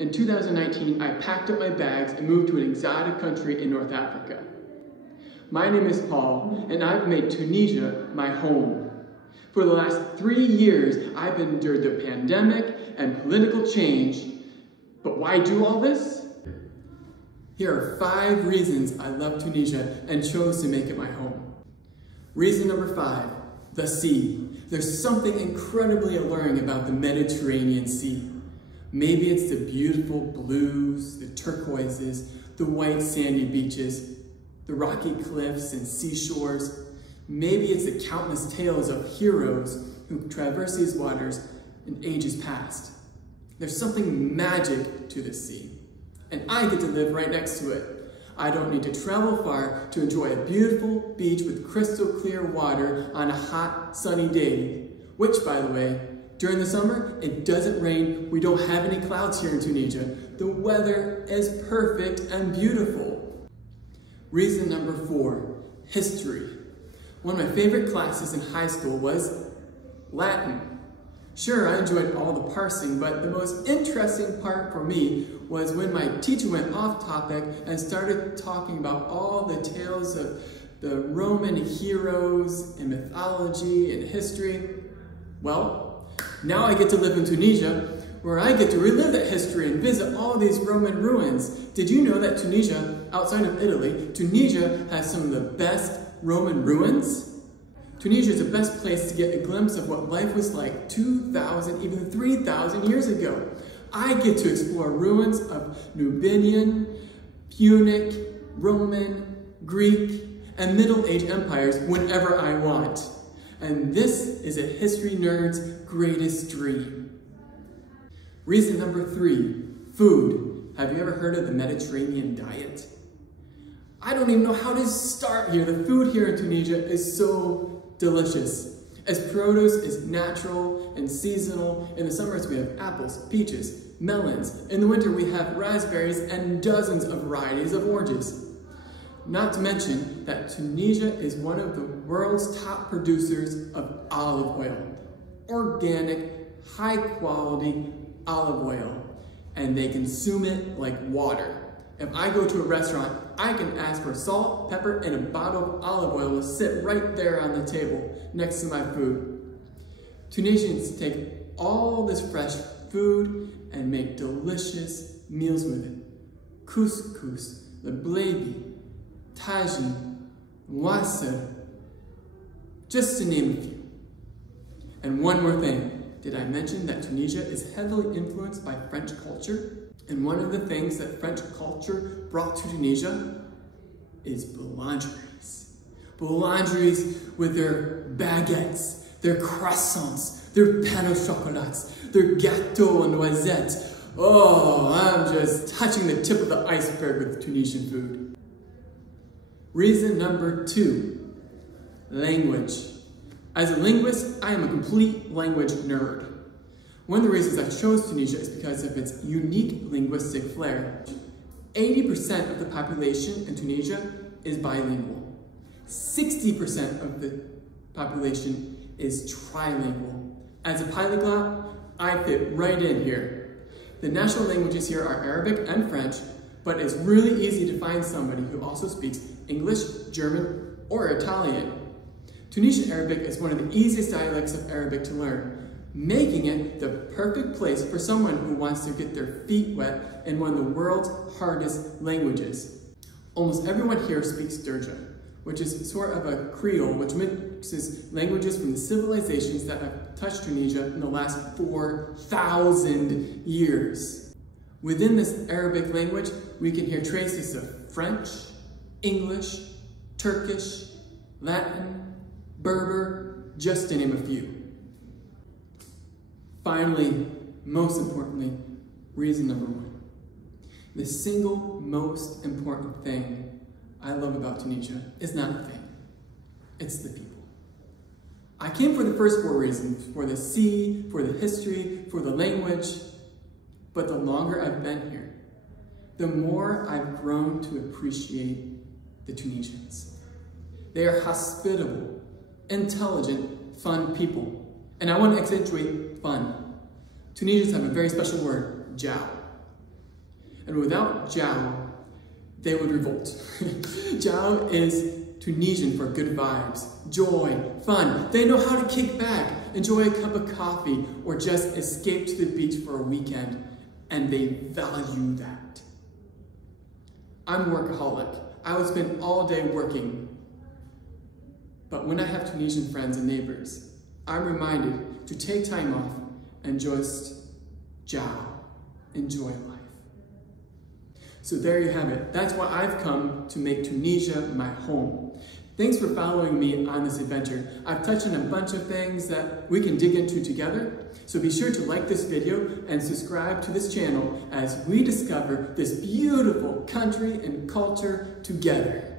In 2019, I packed up my bags and moved to an exotic country in North Africa. My name is Paul, and I've made Tunisia my home. For the last 3 years, I've endured the pandemic and political change. But why do all this? Here are 5 reasons I love Tunisia and chose to make it my home. Reason number 5, the sea. There's something incredibly alluring about the Mediterranean Sea. Maybe it's the beautiful blues, the turquoises, the white sandy beaches, the rocky cliffs and seashores. Maybe it's the countless tales of heroes who traverse these waters in ages past. There's something magic to the sea, and I get to live right next to it. I don't need to travel far to enjoy a beautiful beach with crystal clear water on a hot, sunny day, which, by the way, during the summer, it doesn't rain. We don't have any clouds here in Tunisia. The weather is perfect and beautiful. Reason number 4, history. One of my favorite classes in high school was Latin. Sure, I enjoyed all the parsing, but the most interesting part for me was when my teacher went off topic and started talking about all the tales of the Roman heroes and mythology and history. Well, now I get to live in Tunisia, where I get to relive that history and visit all these Roman ruins. Did you know that Tunisia, outside of Italy, Tunisia has some of the best Roman ruins? Tunisia is the best place to get a glimpse of what life was like 2,000, even 3,000 years ago. I get to explore ruins of Nubian, Punic, Roman, Greek, and Middle Age empires whenever I want. And this is a history nerd's greatest dream. Reason number 3, food. Have you ever heard of the Mediterranean diet? I don't even know how to start here. The food here in Tunisia is so delicious. As produce is natural and seasonal, in the summers we have apples, peaches, melons. In the winter we have raspberries and dozens of varieties of oranges. Not to mention that Tunisia is one of the world's top producers of olive oil. Organic, high quality olive oil. And they consume it like water. If I go to a restaurant, I can ask for salt, pepper, and a bottle of olive oil to sit right there on the table next to my food. Tunisians take all this fresh food and make delicious meals with it. Couscous, leblebi, tagine, wasser, just to name a few. And one more thing. Did I mention that Tunisia is heavily influenced by French culture? And one of the things that French culture brought to Tunisia is boulangeries. Boulangeries with their baguettes, their croissants, their pain au chocolats, their gâteaux and noisettes. Oh, I'm just touching the tip of the iceberg with Tunisian food. Reason number 2, language. As a linguist, I am a complete language nerd. One of the reasons I chose Tunisia is because of its unique linguistic flair. 80% of the population in Tunisia is bilingual. 60% of the population is trilingual. As a polyglot, I fit right in here. The national languages here are Arabic and French, but it's really easy to find somebody who also speaks English, German, or Italian. Tunisian Arabic is one of the easiest dialects of Arabic to learn, making it the perfect place for someone who wants to get their feet wet in one of the world's hardest languages. Almost everyone here speaks Darija, which is sort of a Creole, which mixes languages from the civilizations that have touched Tunisia in the last 4,000 years. Within this Arabic language, we can hear traces of French, English, Turkish, Latin, Berber, just to name a few. Finally, most importantly, reason number 1. The single most important thing I love about Tunisia is not a thing, it's the people. I came for the first 4 reasons, for the sea, for the history, for the language, but the longer I've been here, the more I've grown to appreciate the Tunisians. They are hospitable, intelligent, fun people. And I want to accentuate fun. Tunisians have a very special word, jiao. And without Jiao, they would revolt. Jiao is Tunisian for good vibes, joy, fun. They know how to kick back, enjoy a cup of coffee, or just escape to the beach for a weekend, and they value that. I'm a workaholic. I would spend all day working. But when I have Tunisian friends and neighbors, I'm reminded to take time off and just Jiao, enjoy life. So there you have it. That's why I've come to make Tunisia my home. Thanks for following me on this adventure. I've touched on a bunch of things that we can dig into together. So be sure to like this video and subscribe to this channel as we discover this beautiful country and culture together.